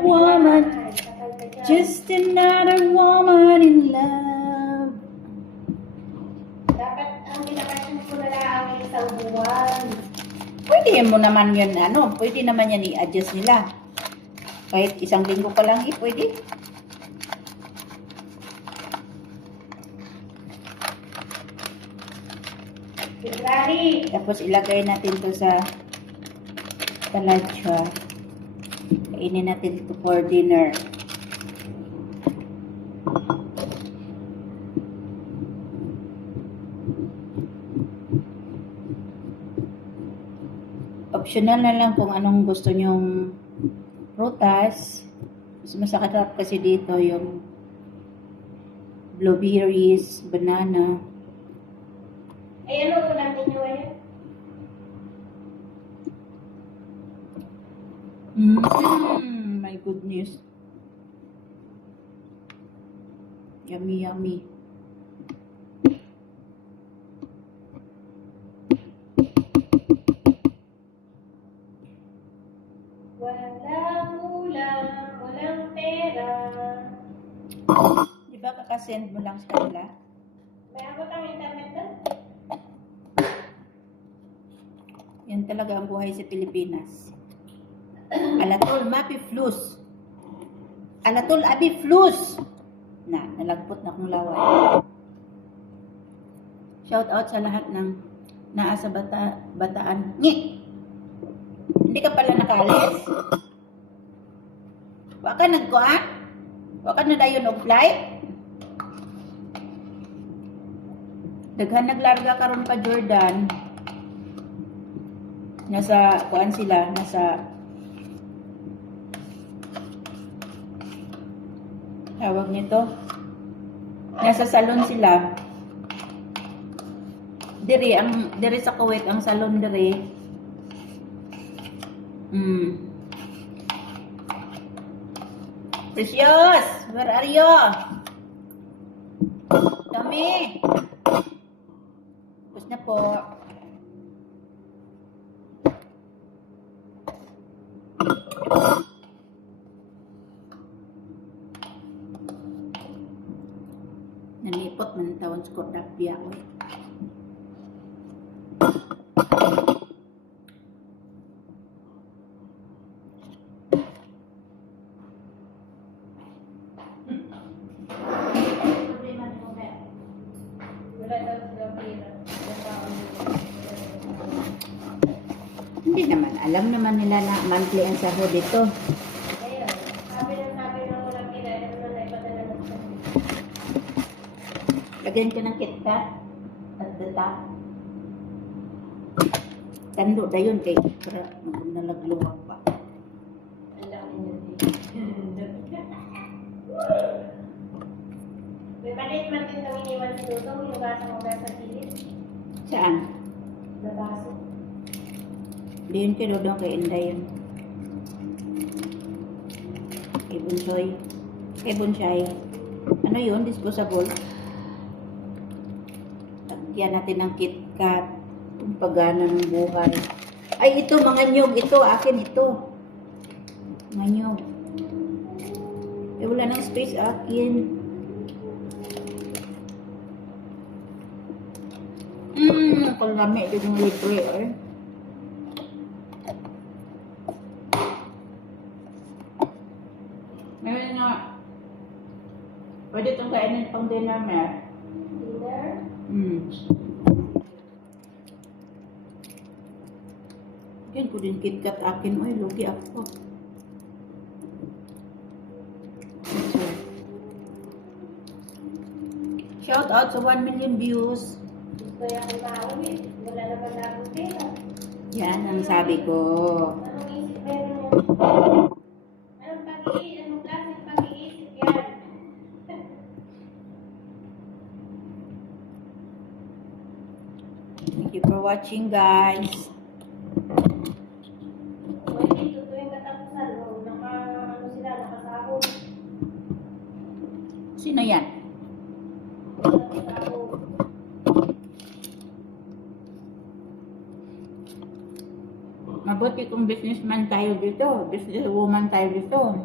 woman. Just another woman in love. Dapat ang pinakasyon ko na lang ay isang buwan. Pwede mo naman yun, pwede naman yan i-adjust nila. Kahit isang linggo pa lang, pwede. February. Tapos ilagay natin to sa talacha. Kainin natin ito for dinner. Optional na lang kung anong gusto nyong prutas. Mas masarap kasi dito yung blueberries, banana. Ay, ano ulam ninyo ngayon? My goodness. Yummy, yummy. Walang ulam, walang pera. Di ba kakasend mo lang sa kanila? May abot ang internet doon? Yan talaga ang buhay sa Pilipinas. Alatol, mapi flus. Alatol, abi flus. Nalagpot na kong laway. Shout out sa lahat ng naasa bataan. Ngi! Hindi ka pala nakalis? Waka nagkuhan? Waka na dayon og flight? Daghan naglarga karon pa Jordan. Nasa kuan sila, nasa tawag nito. Nasa salon sila. Diri sa Kuwait ang salon diri. Precious, where are you? Kami. Tapos na po. Nalipot man ang tawon sa kodapya ko. Wala daw silang pera. Hindi naman. Alam naman nila na monthly ang sahod dito. Ayun. Sabi ng walang pera. Ano naman na ipadala ng sa Lagyan ko ng KitKat at the top. Tando na yun kay para nalagluwag pa. Ang laki niya May maliit man din daw iniwan si Dudong, yung basa mo ba sa gilid? Saan? Na baso. Hindi yun kay Dodong kay Inday yun. Kay Bunsoy. Kay Bonsai. Ano yun? Disposable. Lagyan natin ng KitKat. Ang pagana ng buhay. Ay, ito, mga nyog. Ito, akin ito. Mga nyog. Eh, wala nang space akin. Kalami din yung libre eh. Ngayon nga, pwede itong kainin pang dinner, Mer. Dinner? Yan ko din KitKat akin. Uy, lugi ako. Shout out sa 1 million views. Gusto yung tao eh. Wala naman na akong pera. Yan ang sabi ko. Anong isip meron mo? Anong pag-iisip? Anong klaseng pag-iisip yan? Thank you for watching, guys. Pwede ito yung katapusan. Nakasahod. Sino yan? Nakasahod. Mabuti kung businessman tayo dito. Businesswoman tayo dito.